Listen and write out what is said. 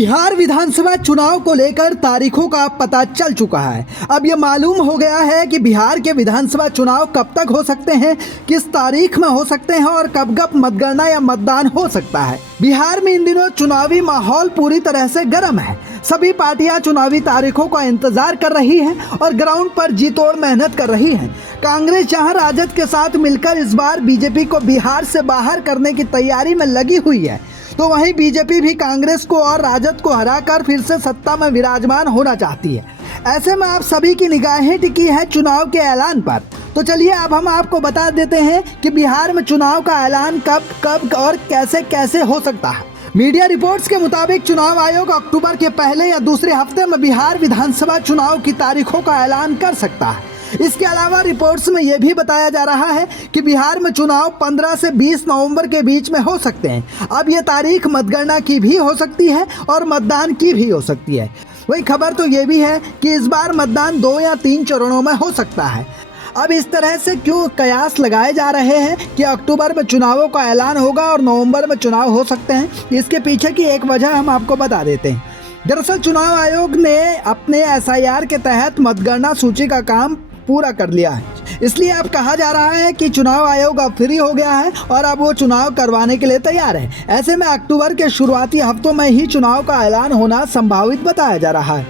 बिहार विधानसभा चुनाव को लेकर तारीखों का पता चल चुका है। अब यह मालूम हो गया है कि बिहार के विधानसभा चुनाव कब तक हो सकते हैं, किस तारीख में हो सकते हैं और कब कब मतगणना या मतदान हो सकता है। बिहार में इन दिनों चुनावी माहौल पूरी तरह से गर्म है। सभी पार्टियां चुनावी तारीखों का इंतजार कर रही हैं और ग्राउंड पर जी तोड़ मेहनत कर रही हैं। कांग्रेस जहां राजद के साथ मिलकर इस बार बीजेपी को बिहार से बाहर करने की तैयारी में लगी हुई है, तो वहीं बीजेपी भी कांग्रेस को और राजद को हराकर फिर से सत्ता में विराजमान होना चाहती है। ऐसे में आप सभी की निगाहें टिकी है चुनाव के ऐलान पर। तो चलिए अब हम आपको बता देते हैं कि बिहार में चुनाव का ऐलान कब कब और कैसे कैसे हो सकता है। मीडिया रिपोर्ट्स के मुताबिक चुनाव आयोग अक्टूबर के पहले या दूसरे हफ्ते में बिहार विधानसभा चुनाव की तारीखों का ऐलान कर सकता है। इसके अलावा रिपोर्ट्स में यह भी बताया जा रहा है कि बिहार में चुनाव 15 से 20 नवंबर के बीच में हो सकते हैं। अब यह तारीख मतगणना की भी हो सकती है और मतदान की भी हो सकती है। वही खबर तो ये भी है कि इस बार मतदान 2 या 3 चरणों में हो सकता है। अब इस तरह से क्यों कयास लगाए जा रहे हैं कि अक्टूबर में चुनावों का ऐलान होगा और नवंबर में चुनाव हो सकते हैं, इसके पीछे की एक वजह हम आपको बता देते हैं। दरअसल चुनाव आयोग ने अपने SIR के तहत मतगणना सूची का काम पूरा कर लिया है, इसलिए अब कहा जा रहा है कि चुनाव आयोग अब फ्री हो गया है और अब वो चुनाव करवाने के लिए तैयार है। ऐसे में अक्टूबर के शुरुआती हफ्तों में ही चुनाव का ऐलान होना संभावित बताया जा रहा है।